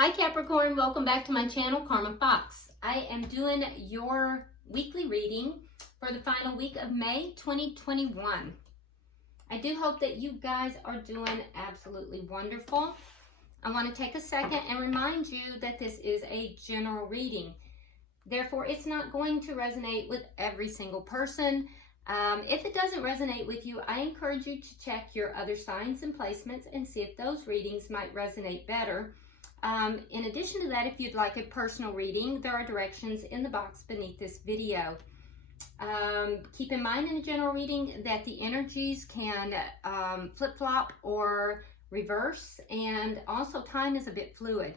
Hi Capricorn, welcome back to my channel, Karma Fox. I am doing your weekly reading for the final week of May 2021. I do hope that you guys are doing absolutely wonderful. I want to take a second and remind you that this is a general reading. Therefore, it's not going to resonate with every single person. If it doesn't resonate with you, I encourage you to check your other signs and placements and see if those readings might resonate better. In addition to that, if you'd like a personal reading, there are directions in the box beneath this video. Keep in mind in a general reading that the energies can flip-flop or reverse, and also time is a bit fluid.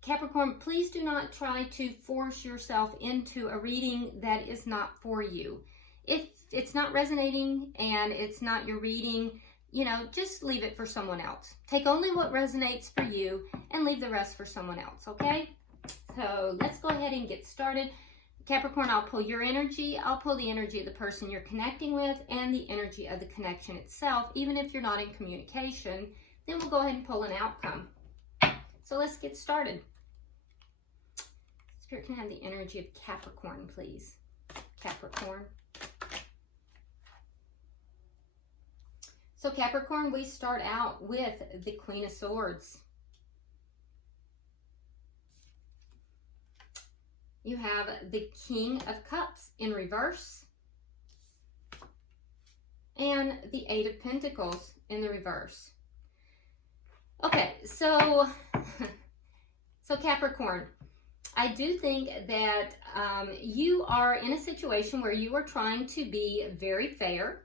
Capricorn, please do not try to force yourself into a reading that is not for you. If it's not resonating and it's not your reading, just leave it for someone else. Take only what resonates for you and leave the rest for someone else, okay? So let's go ahead and get started. Capricorn, I'll pull your energy. I'll pull the energy of the person you're connecting with and the energy of the connection itself. Even if you're not in communication, then we'll go ahead and pull an outcome. So let's get started. Spirit, can I have the energy of Capricorn, please? Capricorn. So Capricorn, we start out with the Queen of Swords. You have the King of Cups in reverse and the Eight of Pentacles in the reverse. Okay, so Capricorn, I do think that you are in a situation where you are trying to be very fair.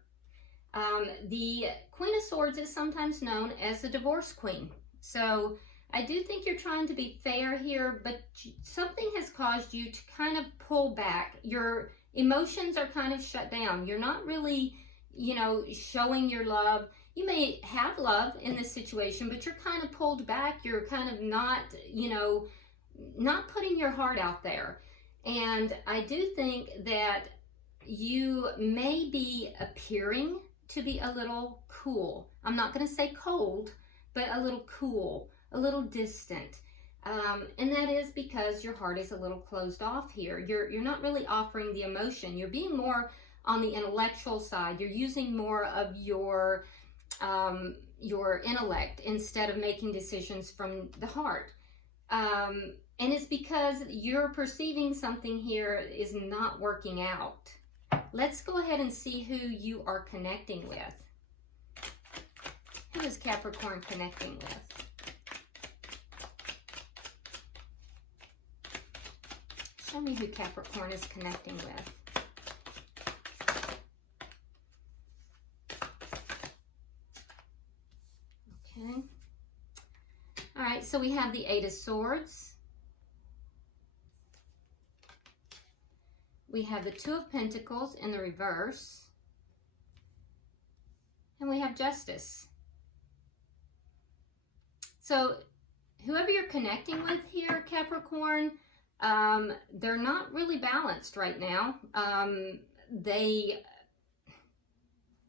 The Queen of Swords is sometimes known as the divorce queen. So I do think you're trying to be fair here, but something has caused you to kind of pull back. Your emotions are kind of shut down. You're not really, showing your love. You may have love in this situation, but you're kind of pulled back. You're kind of not, not putting your heart out there. And I do think that you may be appearing to be a little cool. I'm not going to say cold, but a little cool, a little distant. And that is because your heart is a little closed off here. You're not really offering the emotion. You're being more on the intellectual side. You're using more of your intellect instead of making decisions from the heart. And it's because you're perceiving something here is not working out. Let's go ahead and see who you are connecting with. Who is Capricorn connecting with? Show me who Capricorn is connecting with. Okay. All right, so we have the Eight of Swords. We have the Two of Pentacles in the reverse. And we have Justice. So whoever you're connecting with here, Capricorn, they're not really balanced right now.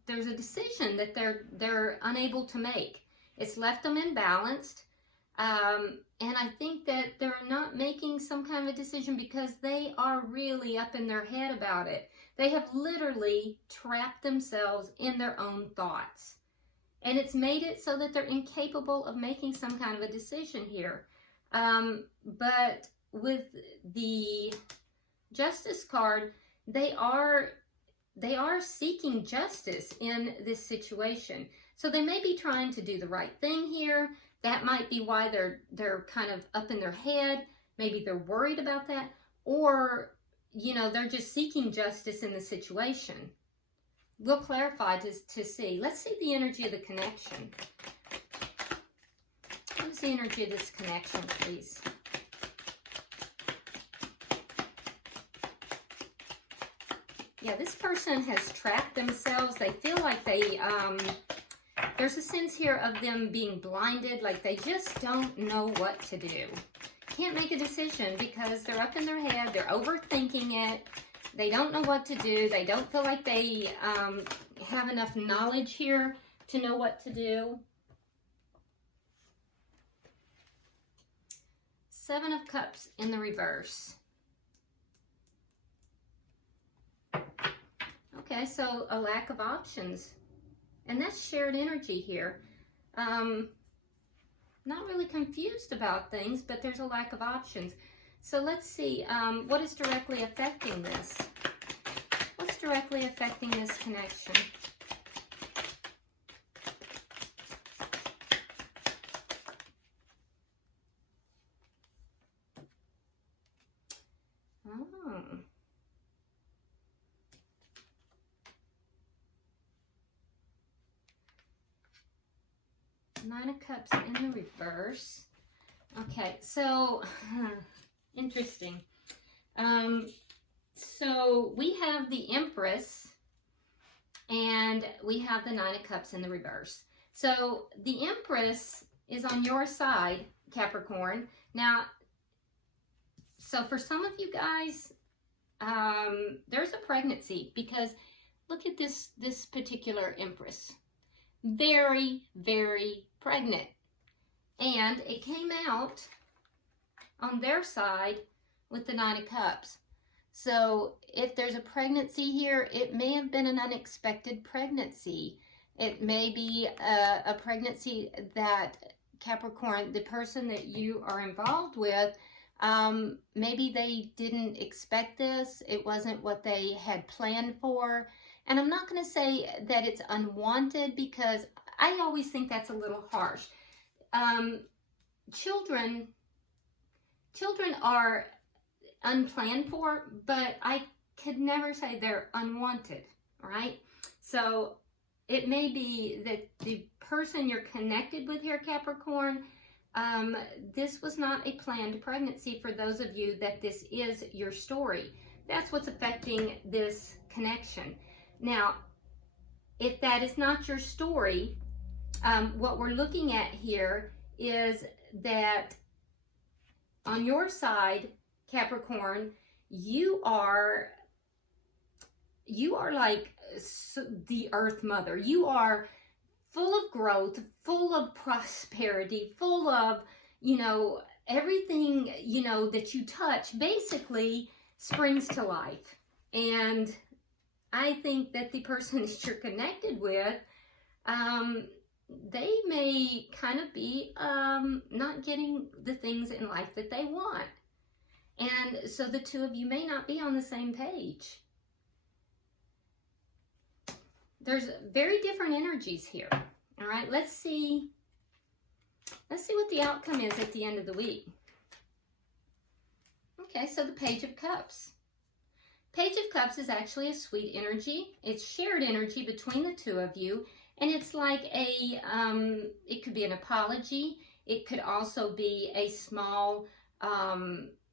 There's a decision that they're unable to make. It's left them imbalanced. And I think that they're not making some kind of a decision because they are really up in their head about it. They have literally trapped themselves in their own thoughts. And it's made it so that they're incapable of making some kind of a decision here. But with the Justice card, they are seeking justice in this situation. So they may be trying to do the right thing here. That might be why they're kind of up in their head. Maybe they're worried about that. Or, they're just seeking justice in the situation. We'll clarify to see. Let's see the energy of the connection. What is the energy of this connection, please? Yeah, this person has trapped themselves. They feel like there's a sense here of them being blinded, like they just don't know what to do. Can't make a decision because they're up in their head, they're overthinking it, they don't know what to do, they don't feel like they have enough knowledge here to know what to do. Seven of Cups in the reverse. Okay, so a lack of options. And that's shared energy here. Not really confused about things, but there's a lack of options. So let's see, what is directly affecting this? What's directly affecting this connection? Oh. Nine of Cups in the reverse. Okay, so interesting. So we have the Empress and we have the Nine of Cups in the reverse. So the Empress is on your side, Capricorn. Now, so for some of you guys, there's a pregnancy, because look at this particular Empress. Very, very pregnant. And it came out on their side with the Nine of Cups. So if there's a pregnancy here, it may have been an unexpected pregnancy. It may be a pregnancy that Capricorn, the person that you are involved with, maybe they didn't expect this. It wasn't what they had planned for. And I'm not going to say that it's unwanted, because I always think that's a little harsh. Children are unplanned for, but I could never say they're unwanted, right? So it may be that the person you're connected with here, Capricorn, this was not a planned pregnancy for those of you that this is your story. That's what's affecting this connection. Now, if that is not your story, what we're looking at here is that on your side, Capricorn, you are like the Earth Mother. You are full of growth, full of prosperity, full of, everything, that you touch basically springs to life. And I think that the person that you're connected with, they may kind of be not getting the things in life that they want. And so the two of you may not be on the same page. There's very different energies here. All right, let's see what the outcome is at the end of the week. Okay, so the Page of Cups. Page of Cups is actually a sweet energy. It's shared energy between the two of you. And it's like it could be an apology. It could also be a small,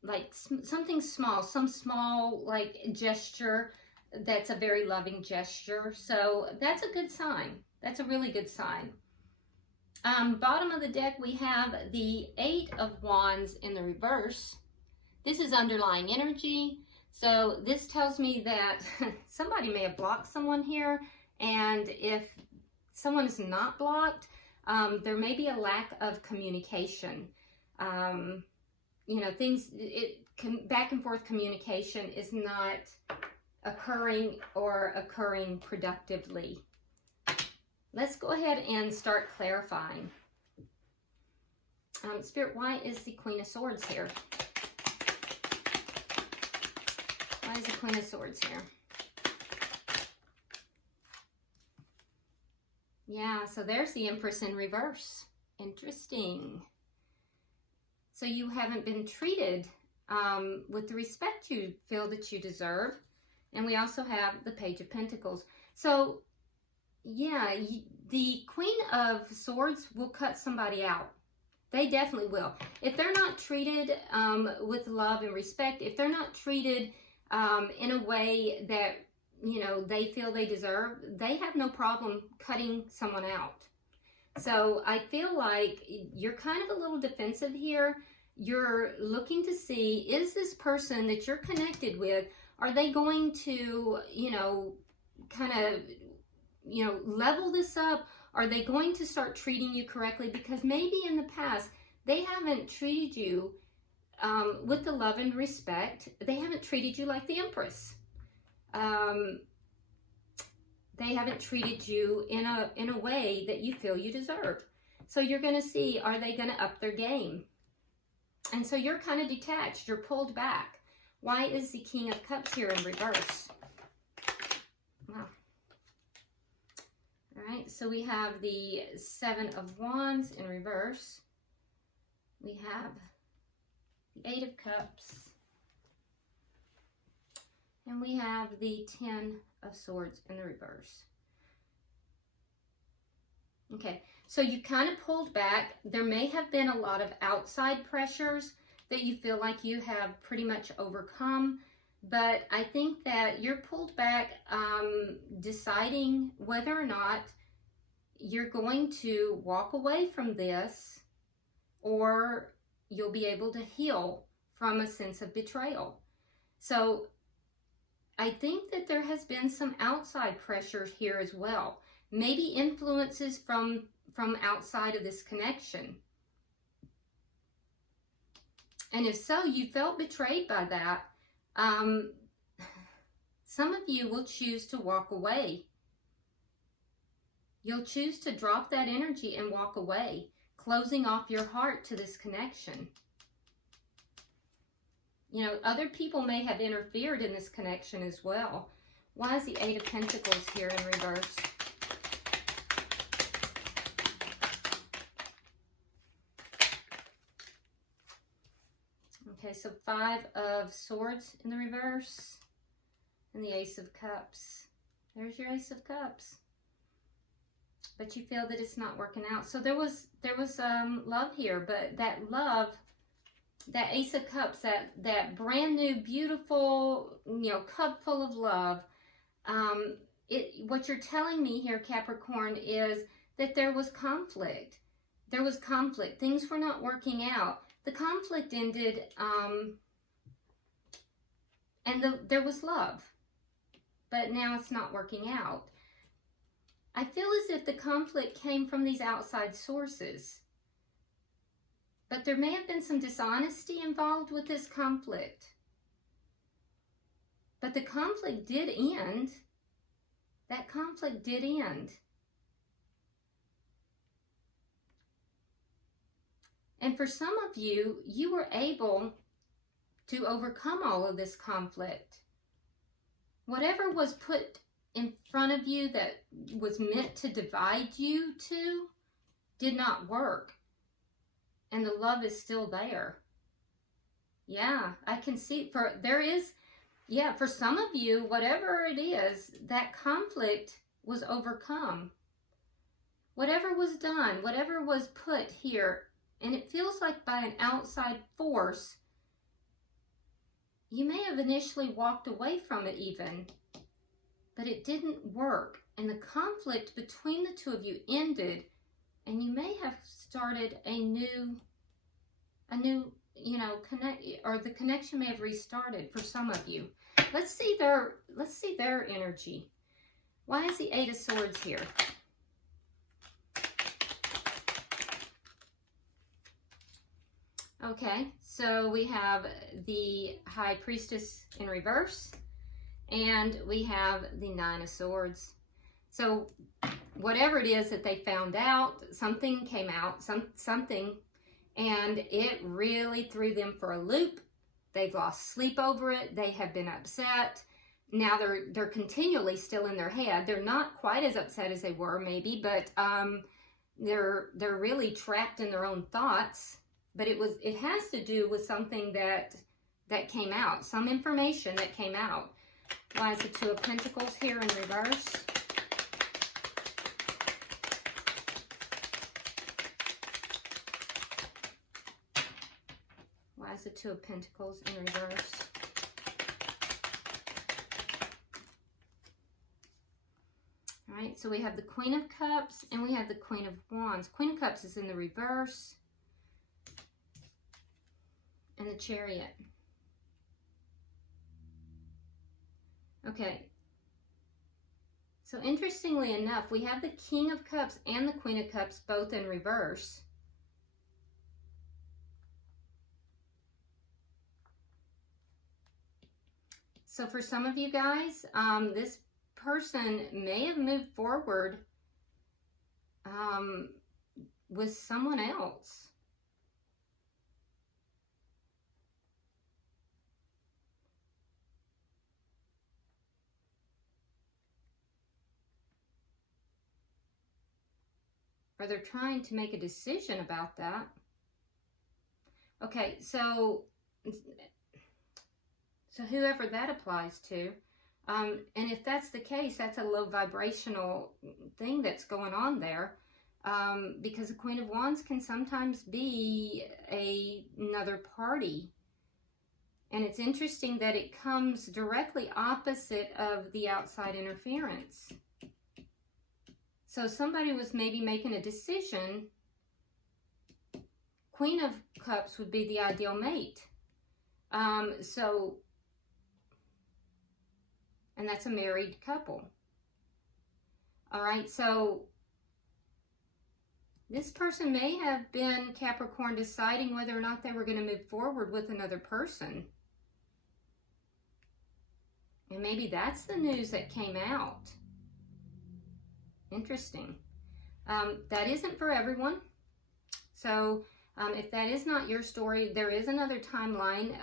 like something small, some small like gesture that's a very loving gesture. So that's a good sign. That's a really good sign. Bottom of the deck, we have the Eight of Wands in the reverse. This is underlying energy. So this tells me that somebody may have blocked someone here. And if someone is not blocked, there may be a lack of communication. Back and forth communication is not occurring or occurring productively. Let's go ahead and start clarifying. Spirit, why is the Queen of Swords here? Why is the Queen of Swords here? Yeah, so there's the Empress in reverse. Interesting. So you haven't been treated with the respect you feel that you deserve. And we also have the Page of Pentacles. So, yeah, the Queen of Swords will cut somebody out. They definitely will. If they're not treated with love and respect, if they're not treated in a way that they feel they deserve, they have no problem cutting someone out. So I feel like you're kind of a little defensive here. You're looking to see, is this person that you're connected with, are they going to, kind of, level this up? Are they going to start treating you correctly? Because maybe in the past, they haven't treated you with the love and respect, they haven't treated you like the Empress. They haven't treated you in a way that you feel you deserve. So you're going to see, are they going to up their game? And so you're kind of detached. You're pulled back. Why is the King of Cups here in reverse? Wow. All right, so we have the Seven of Wands in reverse. We have the Eight of Cups. And we have the Ten of Swords in the reverse. Okay, so you kind of pulled back. There may have been a lot of outside pressures that you feel like you have pretty much overcome, but I think that you're pulled back, deciding whether or not you're going to walk away from this, or you'll be able to heal from a sense of betrayal. So I think that there has been some outside pressures here as well. Maybe influences from outside of this connection. And if so, you felt betrayed by that. Some of you will choose to walk away. You'll choose to drop that energy and walk away, closing off your heart to this connection. You know, other people may have interfered in this connection as well. Why is the Eight of Pentacles here in reverse? Okay, so Five of Swords in the reverse and the Ace of Cups. There's your Ace of Cups. But you feel that it's not working out. So there was love here, but that love, that Ace of Cups, that brand new, beautiful, you know, cup full of love. What you're telling me here, Capricorn, is that there was conflict. There was conflict. Things were not working out. The conflict ended, and there was love, but now it's not working out. I feel as if the conflict came from these outside sources, but there may have been some dishonesty involved with this conflict. But the conflict did end. That conflict did end. And for some of you, you were able to overcome all of this conflict. Whatever was put in front of you that was meant to divide you two did not work. And the love is still there. Yeah, I can see, for some of you, whatever it is, that conflict was overcome. Whatever was done, whatever was put here, and it feels like by an outside force, you may have initially walked away from it even, but it didn't work. And the conflict between the two of you ended, and you may have started a new, you know, the connection may have restarted for some of you. Let's see their energy. Why is the Eight of Swords here? Okay, so we have the High Priestess in reverse, and we have the Nine of Swords. So whatever it is that they found out, something came out, something, and it really threw them for a loop. They've lost sleep over it. They have been upset. Now they're continually still in their head. They're not quite as upset as they were maybe, but they're really trapped in their own thoughts. But it has to do with something that came out, some information that came out. Why is the Two of Pentacles here in reverse? Why is the Two of Pentacles in reverse? All right, so we have the Queen of Cups and we have the Queen of Wands. Queen of Cups is in the reverse. And the Chariot. Okay. So interestingly enough, we have the King of Cups and the Queen of Cups both in reverse. So for some of you guys, this person may have moved forward with someone else. Or they're trying to make a decision about that. Okay, so whoever that applies to, and if that's the case, that's a low vibrational thing that's going on there, because the Queen of Wands can sometimes be another party. And it's interesting that it comes directly opposite of the outside interference. So somebody was maybe making a decision. Queen of Cups would be the ideal mate. And that's a married couple. All right, so this person may have been, Capricorn, deciding whether or not they were going to move forward with another person. And maybe that's the news that came out. Interesting. That isn't for everyone. So if that is not your story, there is another timeline.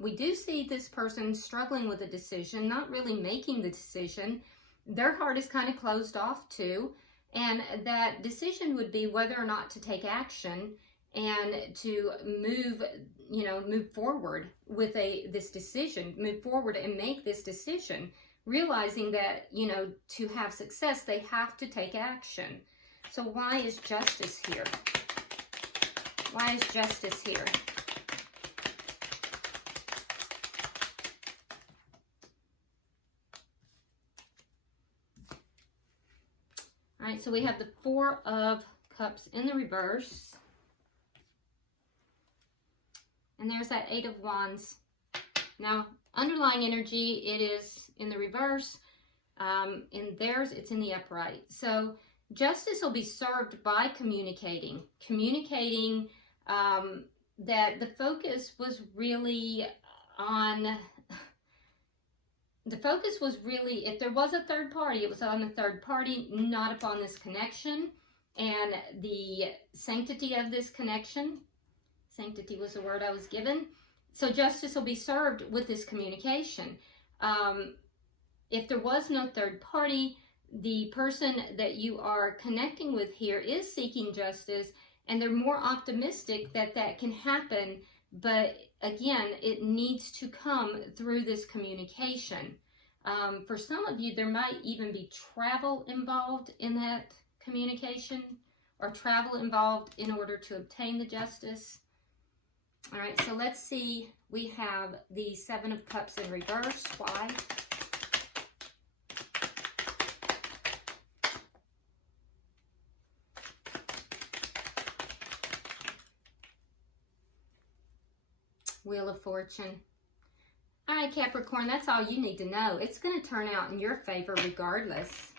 We do see this person struggling with a decision, not really making the decision. Their heart is kind of closed off too. And that decision would be whether or not to take action and to move forward with this decision, move forward and make this decision, realizing that, to have success, they have to take action. So why is justice here? Why is justice here? All right, so we have the Four of Cups in the reverse. And there's that Eight of Wands. Now, underlying energy, it is in the reverse. In theirs, it's in the upright. So justice will be served by communicating. Communicating that the focus was really on... The focus was really, if there was a third party, it was on the third party, not upon this connection. And the sanctity of this connection, sanctity was the word I was given. So justice will be served with this communication. If there was no third party, the person that you are connecting with here is seeking justice, and they're more optimistic that that can happen. But again, it needs to come through this communication. For some of you, there might even be travel involved in that communication, or travel involved in order to obtain the justice. All right, so let's see. We have the Seven of Cups in reverse. Why? Wheel of Fortune. All right, Capricorn, that's all you need to know. It's going to turn out in your favor regardless.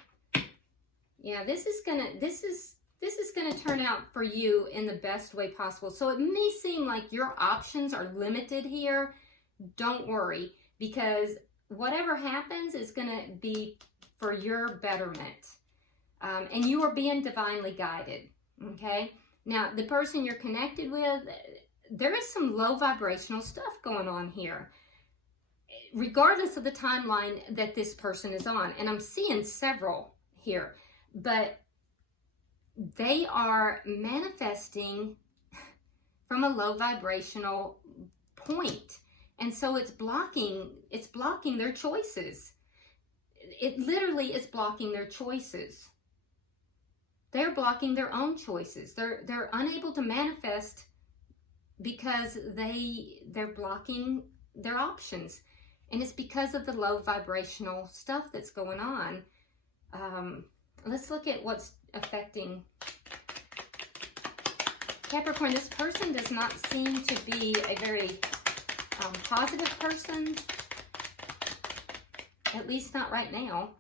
Yeah, this is going to turn out for you in the best way possible. So it may seem like your options are limited here. Don't worry, because whatever happens is going to be for your betterment. And you are being divinely guided, okay? Now, the person you're connected with, there is some low vibrational stuff going on here, regardless of the timeline that this person is on. And I'm seeing several here, but they are manifesting from a low vibrational point. And so it's blocking their choices. It literally is blocking their choices. They're blocking their own choices. They're unable to manifest because they're blocking their options. And it's because of the low vibrational stuff that's going on. Let's look at what's affecting Capricorn. This person does not seem to be a very positive person, at least not right now.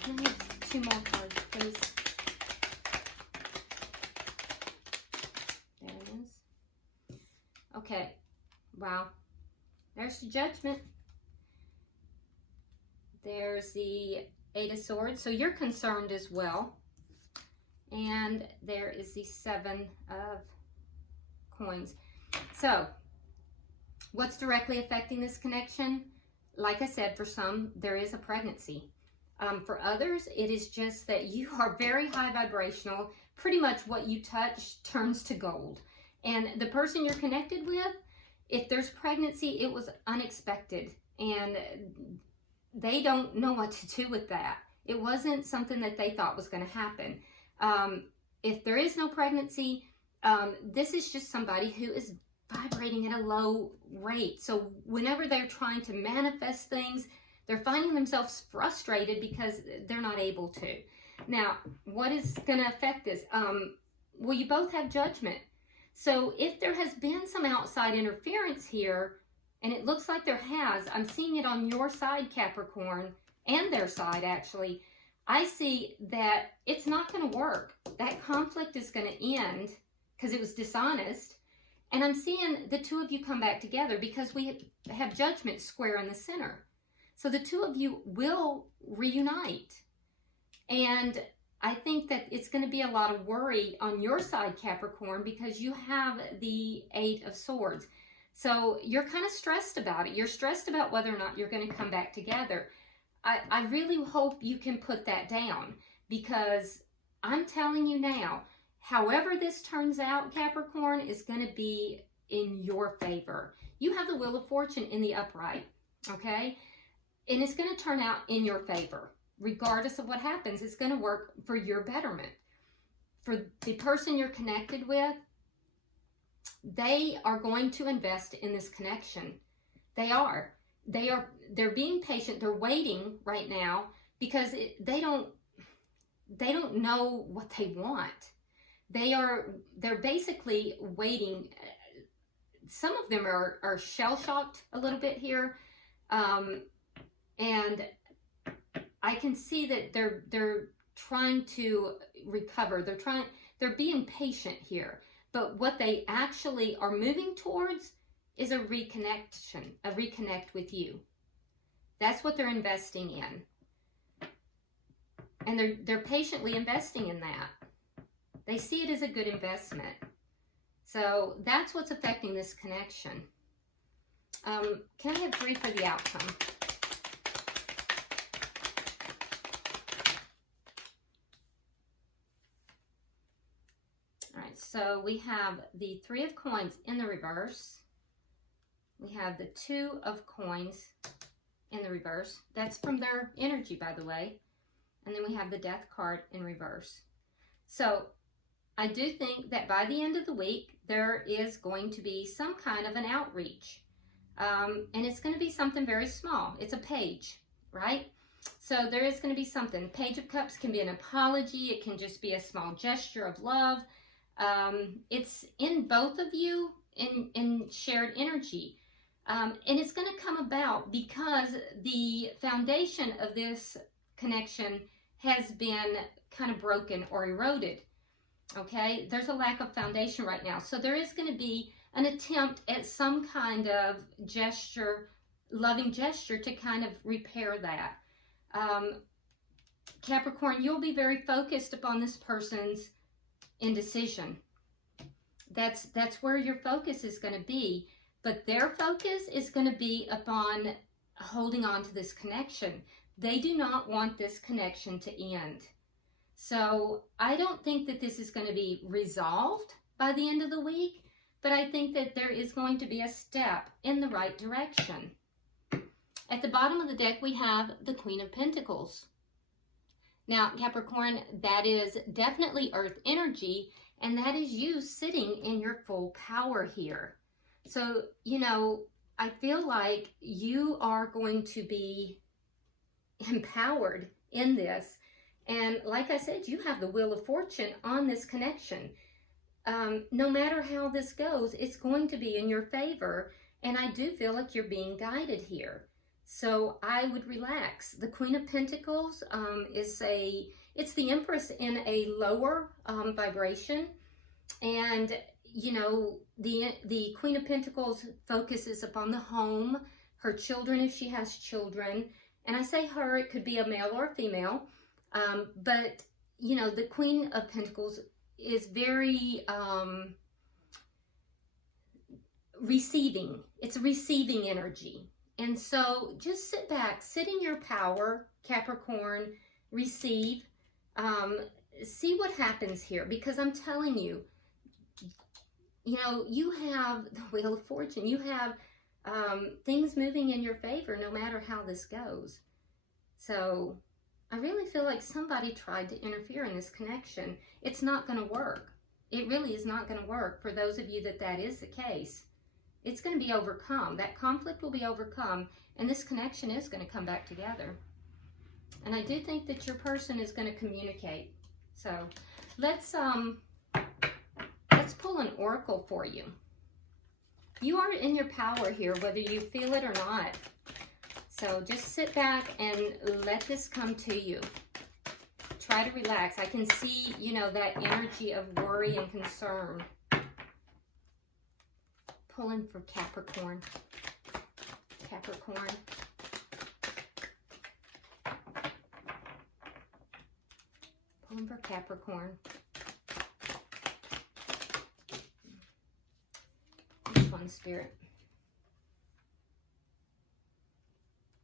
Can I have 2 more cards, please? There it is. Okay. Wow. There's the Judgment. There's the Eight of Swords. So you're concerned as well. And there is the Seven of Coins. So what's directly affecting this connection? Like I said, for some, there is a pregnancy. For others, it is just that you are very high vibrational. Pretty much what you touch turns to gold. And the person you're connected with, if there's pregnancy, it was unexpected. And they don't know what to do with that. It wasn't something that they thought was going to happen. If there is no pregnancy, this is just somebody who is vibrating at a low rate. So whenever they're trying to manifest things, they're finding themselves frustrated because they're not able to. Now, what is going to affect this? Well, you both have Judgment. So if there has been some outside interference here, and it looks like there has, I'm seeing it on your side, Capricorn, and their side, actually. I see that it's not going to work. That conflict is going to end because it was dishonest. And I'm seeing the two of you come back together because we have Judgment square in the center. So the two of you will reunite. And I think that it's going to be a lot of worry on your side, Capricorn, because you have the Eight of Swords. So you're kind of stressed about it. You're stressed about whether or not you're going to come back together. I really hope you can put that down, because I'm telling you now, however this turns out, Capricorn, is going to be in your favor. You have the Wheel of Fortune in the upright, okay? And it's going to turn out in your favor. Regardless of what happens, it's going to work for your betterment. For the person you're connected with, they are going to invest in this connection. They're being patient. They're waiting right now because they don't know what they want. They're basically waiting. Some of them are shell-shocked a little bit here. And I can see that they're trying to recover. They're being patient here. But what they actually are moving towards is a reconnect with you. That's what they're investing in. And they're patiently investing in that. They see it as a good investment. So that's what's affecting this connection. Can I have 3 for the outcome? All right, so we have the 3 of Coins in the reverse. We have the 2 of Coins in the reverse. That's from their energy, by the way. And then we have the Death card in reverse. So I do think that by the end of the week, there is going to be some kind of an outreach. And it's going to be something very small. It's a page, right? So there is going to be something. Page of Cups can be an apology. It can just be a small gesture of love. It's in both of you in shared energy. And it's going to come about because the foundation of this connection has been kind of broken or eroded. Okay, there's a lack of foundation right now. So there is going to be an attempt at some kind of gesture, loving gesture, to kind of repair that. Capricorn, you'll be very focused upon this person's indecision. That's where your focus is going to be. But their focus is going to be upon holding on to this connection. They do not want this connection to end. So I don't think that this is going to be resolved by the end of the week, but I think that there is going to be a step in the right direction. At the bottom of the deck, we have the Queen of Pentacles. Now, Capricorn, that is definitely Earth energy, and that is you sitting in your full power here. So, you know, I feel like you are going to be empowered in this. And like I said, you have the Wheel of Fortune on this connection. No matter how this goes, it's going to be in your favor. And I do feel like you're being guided here. So I would relax. The Queen of Pentacles it's the Empress in a lower vibration. And you know, the Queen of Pentacles focuses upon the home, her children if she has children. And I say her, it could be a male or a female. But, you know, the Queen of Pentacles is very receiving. It's a receiving energy. And so just sit back, sit in your power, Capricorn, receive, see what happens here. Because I'm telling you, you know, you have the Wheel of Fortune. You have things moving in your favor no matter how this goes. So I really feel like somebody tried to interfere in this connection. It's not going to work. It really is not going to work for those of you that is the case. It's going to be overcome. That conflict will be overcome, and this connection is going to come back together. And I do think that your person is going to communicate. So let's pull an oracle for you. You are in your power here, whether you feel it or not. So just sit back and let this come to you. Try to relax. I can see, you know, that energy of worry and concern. Pulling for Capricorn. Capricorn. Pulling for Capricorn. Which one, Spirit?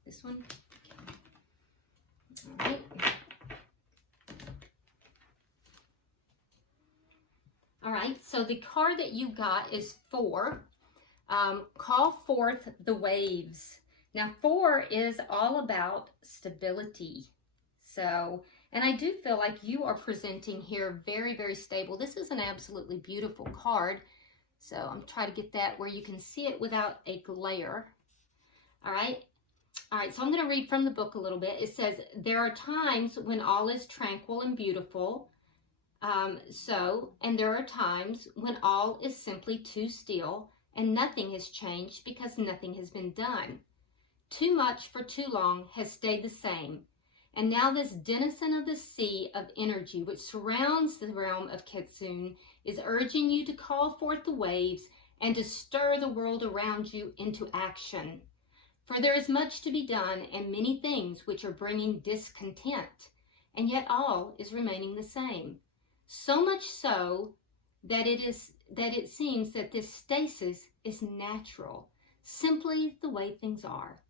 This one? All right. All right, so the card that you got is 4. Call forth the waves. Now, 4 is all about stability. So, and I do feel like you are presenting here very, very stable. This is an absolutely beautiful card. So I'm trying to get that where you can see it without a glare. All right. All right, so I'm going to read from the book a little bit. It says, there are times when all is tranquil and beautiful. And there are times when all is simply too still and nothing has changed because nothing has been done. Too much for too long has stayed the same. And now this denizen of the sea of energy which surrounds the realm of Kitsune is urging you to call forth the waves and to stir the world around you into action. For there is much to be done and many things which are bringing discontent, and yet all is remaining the same. So much so that it seems that this stasis is natural, simply the way things are.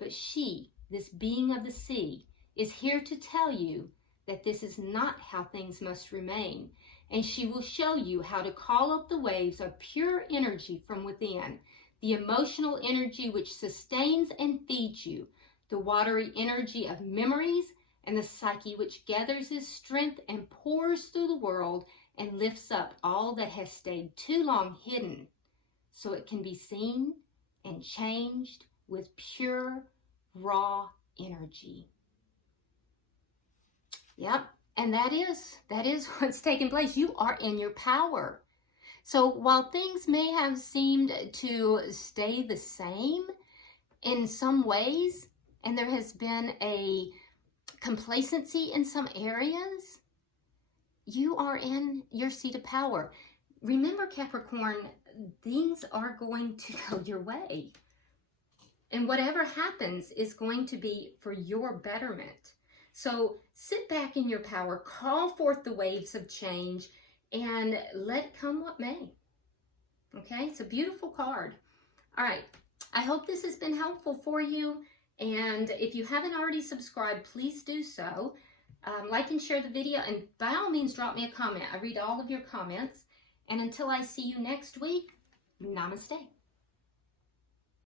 But she, this being of the sea, is here to tell you that this is not how things must remain, and she will show you how to call up the waves of pure energy from within, the emotional energy which sustains and feeds you, the watery energy of memories, and the psyche which gathers its strength and pours through the world and lifts up all that has stayed too long hidden, so it can be seen and changed with pure, raw energy. Yep, and that is what's taking place. You are in your power. So while things may have seemed to stay the same in some ways, and there has been a complacency in some areas, you are in your seat of power. Remember, Capricorn, things are going to go your way. And whatever happens is going to be for your betterment. So sit back in your power, call forth the waves of change, and let come what may. Okay, it's a beautiful card. All right, I hope this has been helpful for you. And if you haven't already subscribed, please do so. Like and share the video, and by all means, drop me a comment. I read all of your comments. And until I see you next week, namaste.